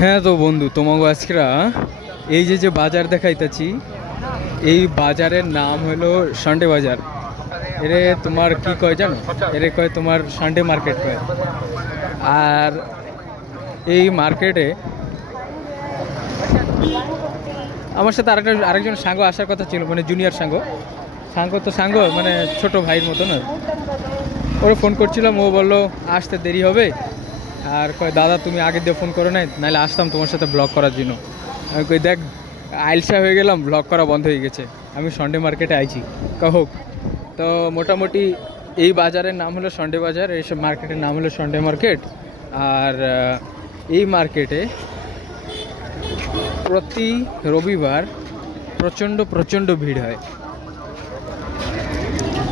হ্যাঁ তো বন্ধু, তোমাকে আজকেরা এই যে যে বাজার দেখাইতেছি, এই বাজারের নাম হলো সানডে বাজার। এরে তোমার কি কয় জানো? এরে কয় তোমার সানডে মার্কেট কয়। আর এই মার্কেটে আমার সাথে আরেকজন সাঙ্গ আসার কথা ছিল, মানে জুনিয়র সাঙ্গ। সাঙ্গ মানে ছোট ভাইয়ের মতো না। ওরে ফোন করছিলাম, ও বললো আসতে দেরি হবে। আর কয় দাদা তুমি আগে দিয়ে ফোন করো নাই, নাহলে আসতাম তোমার সাথে ব্লগ করার জন্য। আমি কই দেখ, আইলসা হয়ে গেলাম, ব্লগ করা বন্ধ হয়ে গেছে, আমি সানডে মার্কেটে আইছি হোক। তো মোটামুটি এই বাজারের নাম হলো সানডে বাজার, এইসব মার্কেটের নাম হলো সানডে মার্কেট। আর এই মার্কেটে প্রতি রবিবার প্রচণ্ড ভিড় হয়।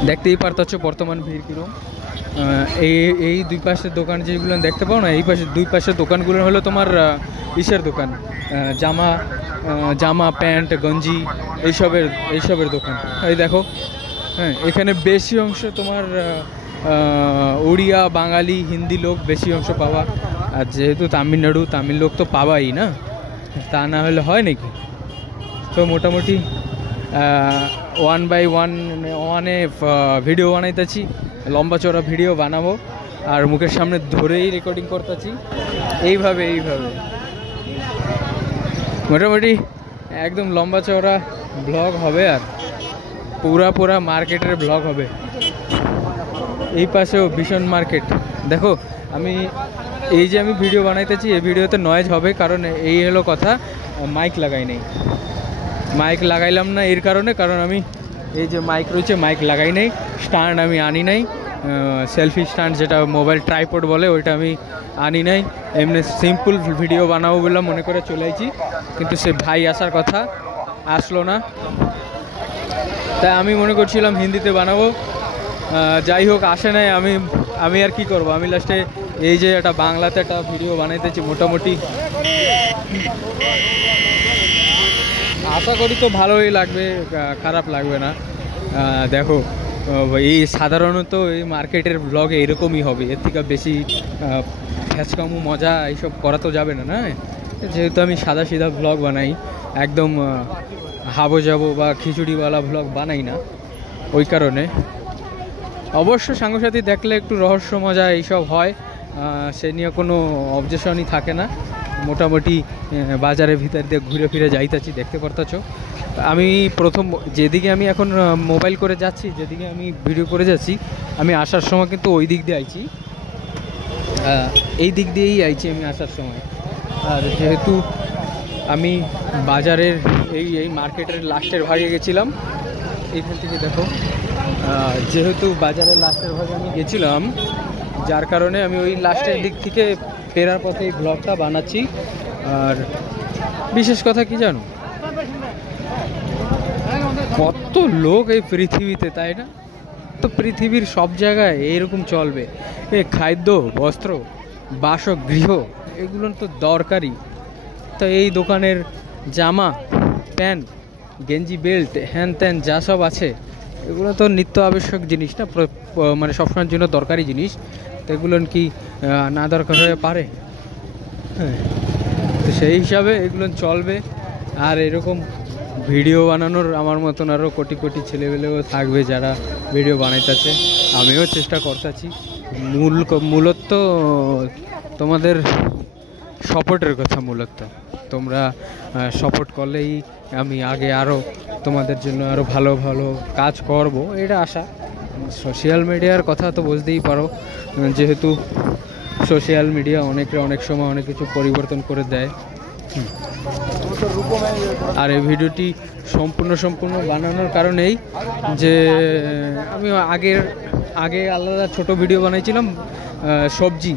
দেখতেই পারতেছ বর্তমান ভিড় কীরকম। এই এই দুই পাশের দোকান যেগুলো দেখতে পাও না, এই পাশে দুই পাশের দোকানগুলো হলো তোমার ইসের দোকান, জামা প্যান্ট গঞ্জি এইসবের দোকান। এই দেখো, হ্যাঁ, এখানে বেশি অংশ তোমার উড়িয়া বাঙালি হিন্দি লোক বেশি অংশ পাওয়া। আর যেহেতু তামিল লোক তো পাবাই না, তা না হলে হয় নাকি। তো মোটামুটি 1 by 1 ভিডিও বানাইতেছি, লম্বা চড়া ভিডিও বানাবো, আর মুখের সামনে ধরেই রেকর্ডিং করতেছি। এইভাবে মোটামুটি একদম লম্বা চওড়া ব্লগ হবে, আর পুরা মার্কেটের ব্লগ হবে। এই পাশেও ভীষণ মার্কেট। দেখো, আমি ভিডিও বানাইতেছি, এই ভিডিওতে নয়েজ হবে, কারণ এই হলো কথা, মাইক লাগাইলাম না এর কারণ আমি এই যে মাইক রয়েছে, মাইক লাগাই নাই, স্ট্যান্ড আমি আনি নাই, সেলফি স্ট্যান্ড যেটা মোবাইল ট্রাইপড বলে, ওইটা আমি আনি নাই। এমনি সিম্পল ভিডিও বানাবো বলে মনে করে চলে আইছি, কিন্তু সে ভাই আসার কথা, আসলো না। তাই আমি মনে করছিলাম হিন্দিতে বানাবো, যাই হোক আসে নাই। আমি আর কি করব, আমি লাস্টে এই যে একটা বাংলাতে একটা ভিডিও বানাইতেছি। মোটামুটি আশা করি তো ভালোই লাগবে, খারাপ লাগবে না। দেখো, এই সাধারণত এই মার্কেটের ব্লগে এরকমই হবে, এর থেকে বেশি ফ্যাচকামু মজা এইসব করা তো যাবে না। যেহেতু আমি সাদা সিধা ব্লগ বানাই, একদম হাবো যাবো বা খিচুড়িওয়ালা ব্লগ বানাই না, ওই কারণে। অবশ্য সাংসাথী দেখলে একটু রহস্য মজা এইসব হয়, সে নিয়ে কোনো অবজেকশনই থাকে না। মোটামুটি বাজারের ভিতর দিয়ে ঘুরে ফিরে যাইতেছি, দেখতে পারতেছ। আমি প্রথম যেদিকে আমি এখন মোবাইল করে যাচ্ছি, যেদিকে আমি ভিডিও করে যাচ্ছি, আমি আসার সময় কিন্তু ওই দিক দিয়ে আইছি, এই দিক দিয়েই আইছি আমি আসার সময়। আর যেহেতু আমি বাজারের এই মার্কেটের লাস্টের ভাগে গেছিলাম, এইখান থেকে দেখো, যেহেতু বাজারের লাস্টের ভাগে আমি গেছিলাম, যার কারণে আমি ওই লাস্টের দিক থেকে ফেরার পথে এই ব্লগটা বানাচ্ছি। আর বিশেষ কথা কি জানো, কত লোক এই পৃথিবীতে, তাই না? তো পৃথিবীর সব জায়গায় এইরকম চলবে। এই খাদ্য, বস্ত্র, বাসগৃহ, এগুলো তো দরকারি। তো এই দোকানের জামা প্যান্ট গেঞ্জি বেল্ট হ্যান ত্যান যা সব আছে, এগুলো তো নিত্য আবশ্যক জিনিস না, মানে সবসময়ের জন্য দরকারি জিনিস। তো এগুলো কি না দরকার হয়ে পারে? হ্যাঁ, তো সেই হিসাবে এগুলো চলবে। আর এরকম ভিডিও বানানোর আমার মতন আরও কোটি ছেলেবেলেও থাকবে যারা ভিডিও বানাইতেছে, আমিও চেষ্টা করতেছি। মূলত তোমাদের সাপোর্টের কথা, মূলত তোমরা সাপোর্ট করলেই আমি আগে আরও তোমাদের জন্য আরও ভালো কাজ করব, এটা আশা। সোশ্যাল মিডিয়ার কথা তো বুঝতেই পারো, যেহেতু সোশ্যাল মিডিয়া অনেক সময় অনেক কিছু পরিবর্তন করে দেয়। আর এই ভিডিওটি সম্পূর্ণ বানানোর কারণেই যে আমি আগে আলাদা ছোট ভিডিও বানাইছিলাম, সবজি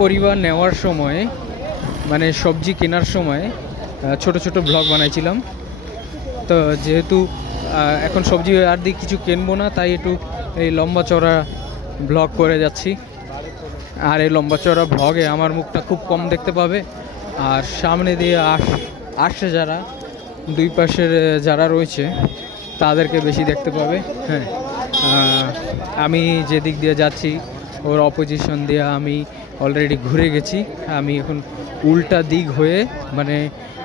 পরিবার নেওয়ার সময়, মানে সবজি কেনার সময় ছোট ব্লগ বানাইছিলাম। তো যেহেতু এখন সবজি আর দিয়ে কিছু কিনবো না, তাই একটু এই লম্বা চড়া ব্লগ করে যাচ্ছি। আর এই লম্বা চড়া ব্লগে আমার মুখটা খুব কম দেখতে পাবে, আর সামনে দিয়ে আসছে যারা, দুই পাশের যারা রয়েছে তাদেরকে বেশি দেখতে পাবে। হ্যাঁ, আমি যে দিক দিয়ে যাচ্ছি ওর অপোজিশন দিয়ে আমি অলরেডি ঘুরে গেছি, আমি এখন উল্টা দিক হয়ে, মানে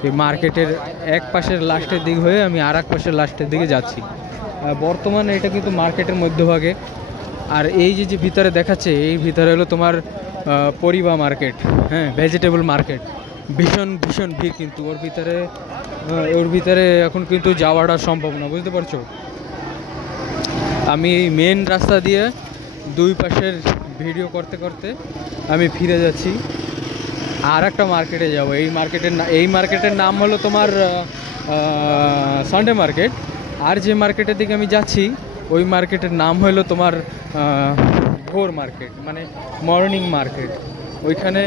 এই মার্কেটের এক পাশের লাস্টের দিক হয়ে আমি আর এক পাশের লাস্টের দিকে যাচ্ছি। বর্তমানে এটা কিন্তু মার্কেটের মধ্যভাগে। আর এই যে ভিতরে দেখাচ্ছে, এই ভিতরে হলো তোমার পরিবা মার্কেট, হ্যাঁ, ভেজিটেবল মার্কেট। ভীষণ ভীষণ ভিড়, কিন্তু ওর ভিতরে এখন কিন্তু যাওয়াটা সম্ভব না, বুঝতে পারছো? আমি এই মেন রাস্তা দিয়ে দুই পাশের ভিডিও করতে করতে আমি ফিরে যাচ্ছি, আর একটা মার্কেটে যাব। এই মার্কেটের নাম হলো তোমার সানডে মার্কেট। আর যে মার্কেটের দিকে আমি যাচ্ছি ওই মার্কেটের নাম হলো তোমার ভোর মার্কেট, মানে মর্নিং মার্কেট। ওইখানে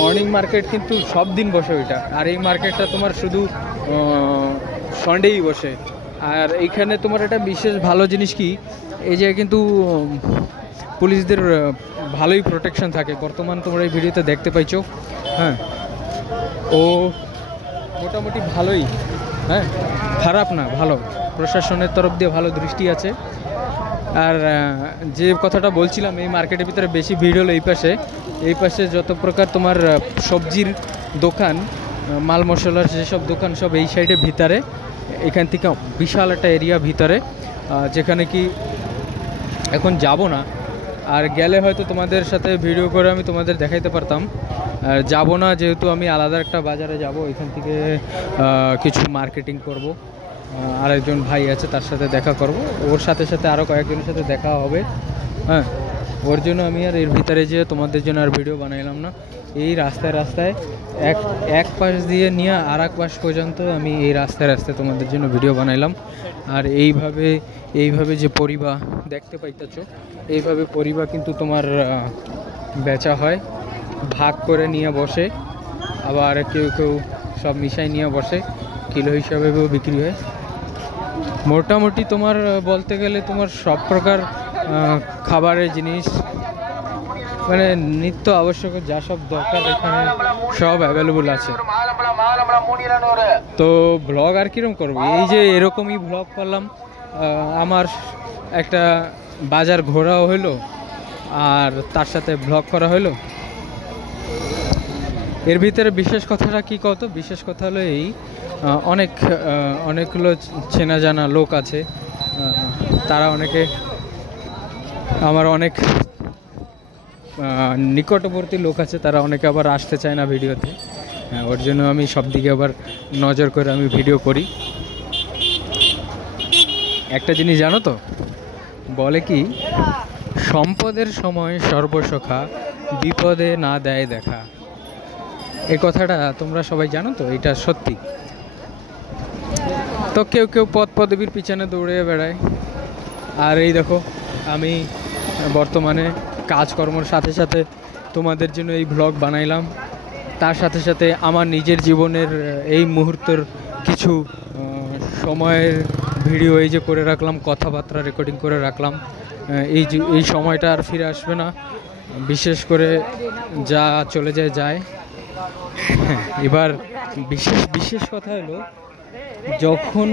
মর্নিং মার্কেট কিন্তু সব দিন বসে ওইটা, আর এই মার্কেটটা তোমার শুধু সানডেই বসে। আর এইখানে তোমার একটা বিশেষ ভালো জিনিস কি, এই যে কিন্তু পুলিশদের ভালোই প্রোটেকশন থাকে। বর্তমান তোমরা এই ভিডিওতে দেখতে পাইছো, হ্যাঁ, ও মোটামুটি ভালোই, হ্যাঁ, খারাপ না, ভালো। প্রশাসনের তরফ দিয়ে ভালো দৃষ্টি আছে। আর যে কথাটা বলছিলাম, এই মার্কেটের ভিতরে বেশি ভিড় হলো এই পাশে যত প্রকার তোমার সবজির দোকান, মাল মশলার যেসব দোকান, সব এই সাইডে ভিতরে। এখান থেকে বিশাল একটা এরিয়া ভিতরে, যেখানে কি এখন যাব না, আর গেলে হয়তো তোমাদের সাথে ভিডিও করে আমি তোমাদের দেখাইতে পারতাম। যাব না, যেহেতু আমি আলাদা একটা বাজারে যাব, এখান থেকে কিছু মার্কেটিং করব। আরেকজন ভাই আছে, তার সাথে দেখা করব, ওর সাথে সাথে আরও কয়েকজনের সাথে দেখা হবে, হ্যাঁ। ওর জন্য আমি আর এর ভিতরে যে তোমাদের জন্য আর ভিডিও বানাইলাম না। এই রাস্তায় এক পাশ দিয়ে নিয়ে আর এক পাশ পর্যন্ত আমি এই রাস্তায় তোমাদের জন্য ভিডিও বানাইলাম। আর এইভাবে যে পরিবা দেখতে পাইতেছো, এইভাবে পরিবা কিন্তু তোমার বেচা হয়, ভাগ করে নিয়ে বসে, আবার কেউ সব মিশাই নিয়ে বসে, কিলো হিসাবেও বিক্রি হয়। মোটামুটি তোমার বলতে গেলে তোমার সব প্রকার খাবারের জিনিস, মানে নিত্য আবশ্যক যা সব দরকার এখানে সব অ্যাভেলেবল আছে। তো ব্লগ আর কিরকম করবো, এই যে এরকমই ব্লগ করলাম। আমার একটা বাজার ঘোরাও হইলো, আর তার সাথে ব্লগ করা হইলো। এর ভিতরে বিশেষ কথাটা কি কত, বিশেষ কথা হলো এই, অনেকগুলো চেনা জানা লোক আছে, তারা অনেকে আমার অনেক নিকটবর্তী লোক আছে, তারা অনেকে আবার আসতে চায় না ভিডিওতে। ওর জন্য আমি সব দিকে আবার নজর করে আমি ভিডিও করি। একটা জিনিস জানো তো, বলে কি, সম্পদের সময় সর্বসখা, বিপদে না দেয় দেখা। এই কথাটা তোমরা সবাই জানো তো, এটা সত্যি। তো কেউ পদ পদবীর পিছনে দৌড়ে বেড়ায়, আর এই দেখো আমি বর্তমানে কাজকর্মর সাথে সাথে তোমাদের জন্য এই ব্লগ বানাইলাম। তার সাথে সাথে আমার নিজের জীবনের এই মুহূর্তের কিছু সময়ের ভিডিও এই যে করে রাখলাম, কথাবার্তা রেকর্ডিং করে রাখলাম। এই সময়টা আর ফিরে আসবে না, বিশেষ করে যা চলে যায়। এবার বিশেষ কথা হলো, যখন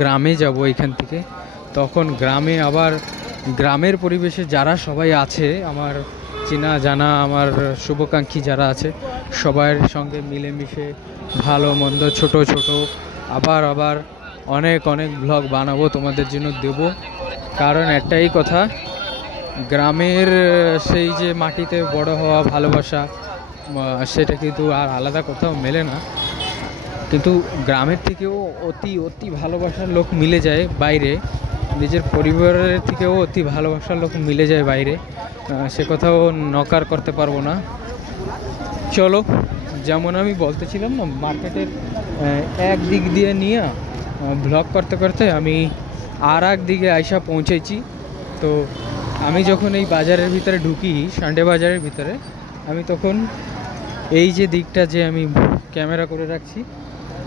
গ্রামে যাব এখান থেকে, তখন গ্রামের পরিবেশে যারা সবাই আছে, আমার চেনা জানা, আমার শুভাকাঙ্ক্ষী যারা আছে, সবার সঙ্গে মিলেমিশে ভালো মন্দ ছোট আবার অনেক ব্লগ বানাবো, তোমাদের জন্য দেব। কারণ একটাই কথা, গ্রামের সেই যে মাটিতে বড় হওয়া ভালোবাসা, সেটা কিন্তু আর আলাদা কোথাও মেলে না। কিন্তু গ্রামের থেকেও অতি ভালোবাসার লোক মিলে যায় বাইরে, নিজের পরিবারের থেকেও অতি ভালোবাসার লোক মিলে যায় বাইরে, সে কথাও নকার করতে পারবো না। চলো, যেমন আমি বলতেছিলাম না, মার্কেটের এক দিক দিয়ে নিয়ে ব্লগ করতে করতে আমি আর এক দিকে আইসা পৌঁছেছি। তো আমি যখন এই বাজারের ভিতরে ঢুকি, সানডে বাজারের ভিতরে, আমি তখন এই যে দিকটা যে আমি ক্যামেরা করে রাখছি,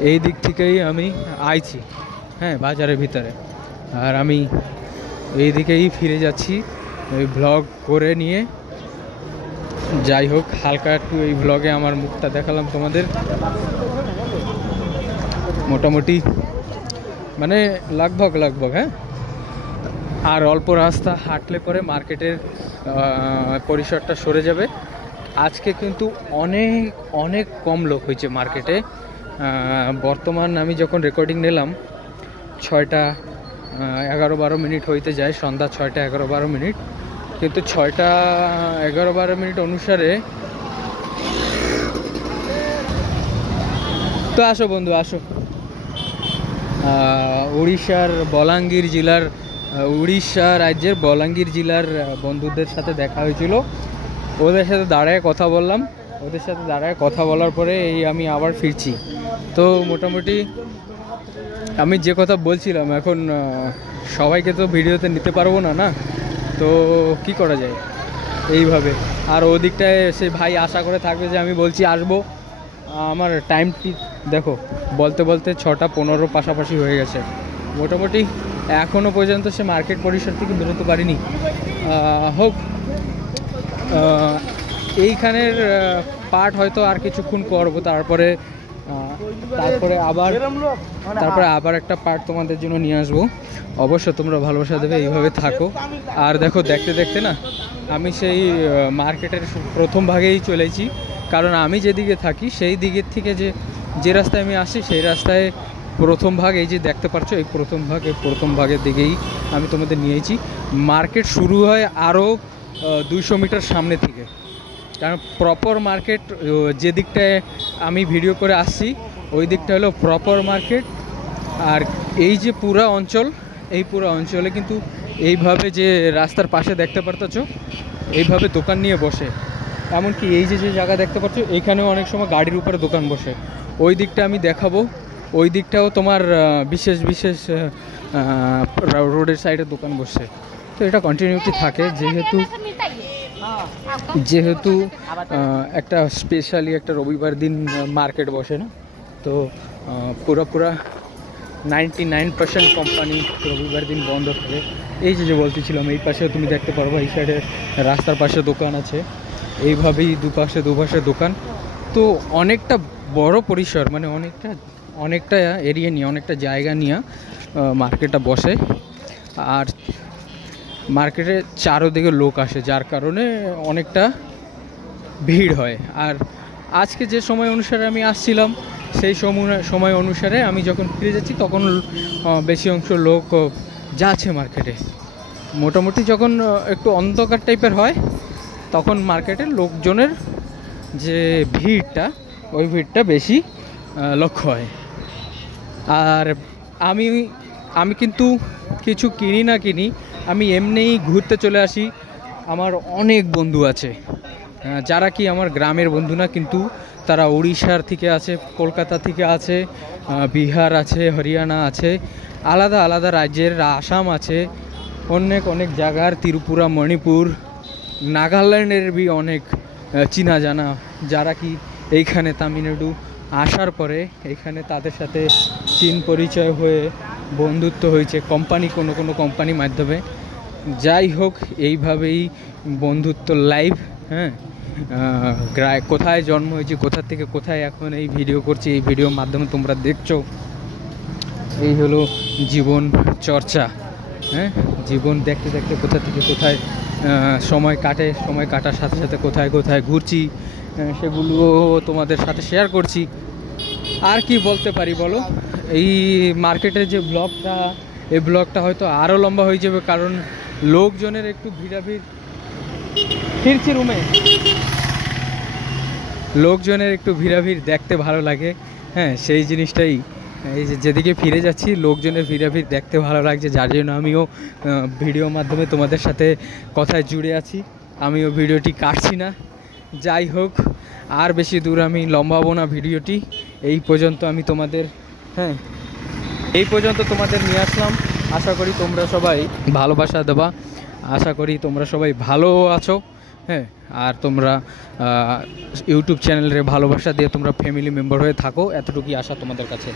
এই দিক থেকেই আমি আইছি, হ্যাঁ, বাজারের ভিতরে। আর আমি এই দিকেই ফিরে যাচ্ছি ওই ব্লগ করে নিয়ে। যাই হোক, হালকা একটু এই ব্লগে আমার মুখটা দেখালাম তোমাদের। মোটামুটি মানে লাগভগ, হ্যাঁ। আর অল্প রাস্তা হাঁটলে পরে মার্কেটের পরিসরটা সরে যাবে, আজকে কিন্তু অনেক অনেক কম লোক হয়েছে মার্কেটে। বর্তমান আমি যখন রেকর্ডিং নিলাম 6টা 11-12 মিনিট হইতে যায়, সন্ধ্যা 6টা 11-12 মিনিট, কিন্তু 6টা 11-12 মিনিট অনুসারে তো আসো বন্ধু আসো। উড়িষ্যা রাজ্যের বলাঙ্গীর জেলার বন্ধুদের সাথে দেখা হয়েছিল, ওদের সাথে দাঁড়ায় কথা বললাম। ওদের সাথে দাঁড়ায় কথা বলার পরে এই আমি আবার ফিরছি। তো মোটামুটি আমি যে কথা বলছিলাম, এখন সবাইকে তো ভিডিওতে নিতে পারবো না, না তো কি করা যায় এইভাবে। আর ওদিকটায় সে ভাই আশা করে থাকবে যে আমি বলছি আসবো। আমার টাইমটি দেখো, বলতে বলতে 6টা 15 পাশাপাশি হয়ে গেছে। মোটামুটি এখনও পর্যন্ত সে মার্কেট পরিসর থেকে বেরোতে পারিনি। হোক, এইখানের পার্ট হয়তো আর কিছুক্ষণ করবো, তারপরে আবার একটা পার্ট তোমাদের জন্য নিয়ে আসবো। অবশ্য তোমরা ভালোবাসা দেবে, এইভাবে থাকো। আর দেখো, দেখতে দেখতে না আমি সেই মার্কেটের প্রথম ভাগেই চলেছি, কারণ আমি যেদিকে থাকি সেই দিকের থেকে যে রাস্তায় আমি আসি সেই রাস্তায় প্রথম ভাগ, এই যে দেখতে পাচ্ছ এই প্রথম ভাগের দিকেই আমি তোমাদের নিয়েছি। মার্কেট শুরু হয় আরও 200 মিটার সামনে থেকে, কারণ প্রপার মার্কেট যে দিকটায় আমি ভিডিও করে আসছি ওই দিকটা হলো প্রপার মার্কেট। আর এই যে পুরা অঞ্চল, এই পুরো অঞ্চলে কিন্তু এইভাবে যে রাস্তার পাশে দেখতে পারতেছ এইভাবে দোকান নিয়ে বসে। এমনকি এই যে জায়গা দেখতে পাচ্ছ এইখানেও অনেক সময় গাড়ির উপরে দোকান বসে। ওই দিকটা আমি দেখাবো, ওই দিকটাও তোমার বিশেষ রোডের সাইডে দোকান বসে। তো এটা কন্টিনিউটি থাকে, যেহেতু একটা স্পেশালি একটা রবিবার দিন মার্কেট বসে না, তো পুরা 99% কোম্পানি রবিবার দিন বন্ধ থাকে। এই যে বলতেছিলাম, এই পাশে তুমি দেখতে পারবো, এই সাইডে রাস্তার পাশে দোকান আছে, এইভাবেই দুপাশে দোকান। তো অনেকটা বড় পরিসর, মানে অনেকটা এরিয়া নিয়ে, অনেকটা জায়গা নিয়ে মার্কেটটা বসে। আর মার্কেটে চারোদিকে লোক আসে, যার কারণে অনেকটা ভিড় হয়। আর আজকে যে সময় অনুসারে আমি আসছিলাম সেই সময় অনুসারে আমি যখন ফিরে যাচ্ছি তখন বেশি অংশ লোক যাচ্ছে মার্কেটে। মোটামুটি যখন একটু অন্ধকার টাইপের হয় তখন মার্কেটের লোকজনের যে ভিড়টা, ওই ভিড়টা বেশি লক্ষ্য হয়। আর আমি কিন্তু কিছু কিনি, আমি এমনিই ঘুরতে চলে আসি। আমার অনেক বন্ধু আছে যারা কি আমার গ্রামের বন্ধু না, কিন্তু তারা উড়িষ্যার থেকে আছে, কলকাতা থেকে আছে, বিহার আছে, হরিয়ানা আছে, আলাদা আলাদা রাজ্যের, আসাম আছে, অনেক জায়গার, ত্রিপুরা, মণিপুর, নাগাল্যান্ডের বি অনেক চিনা জানা, যারা কি এইখানে তামিলনাড়ু আসার পরে এইখানে তাদের সাথে চিন পরিচয় হয়ে বন্ধুত্ব হয়েছে কোনো কোম্পানির মাধ্যমে। যাই হোক, এইভাবেই বন্ধুত্ব লাইভ। হ্যাঁ, কোথায় জন্ম হয়েছে, কোথা থেকে কোথায় এখন এই ভিডিও করছি, এই ভিডিওর মাধ্যমে তোমরা দেখছো। এই হলো জীবন চর্চা। হ্যাঁ, জীবন দেখতে দেখতে কোথা থেকে কোথায় সময় কাটার সাথে সাথে কোথায় ঘুরছি, সেগুলো তোমাদের সাথে শেয়ার করছি। আর কি বলতে পারি বলো, এই মার্কেটের যে ব্লগটা, এই ব্লগটা হয়তো আরও লম্বা হয়ে যাবে, কারণ লোকজনের একটু ভিড়াভিড়, ফিরছি রুমে, লোকজনের একটু ভিড়াভিড় দেখতে ভালো লাগে। হ্যাঁ, সেই জিনিসটাই, এই যেদিকে ফিরে যাচ্ছি লোকজনের ভিড়াভিড় দেখতে ভালো লাগছে, যার জন্য আমিও ভিডিওর মাধ্যমে তোমাদের সাথে কথায় জুড়ে আছি। আমিও ভিডিওটি কাটছি না। যাই হোক, আর বেশি দূর আমি লম্বাবো না ভিডিওটি। এই পর্যন্ত তোমাদের নিয়ে আসলাম। আশা করি তোমরা সবাই ভালোবাসা দেবা, আশা করি তোমরা সবাই ভালো আছো। হ্যাঁ, আর তোমরা ইউটিউব চ্যানেলের ভালোবাসা দিয়ে তোমরা ফ্যামিলি মেম্বার হয়ে থাকো, এতটুকুই আশা তোমাদের কাছে।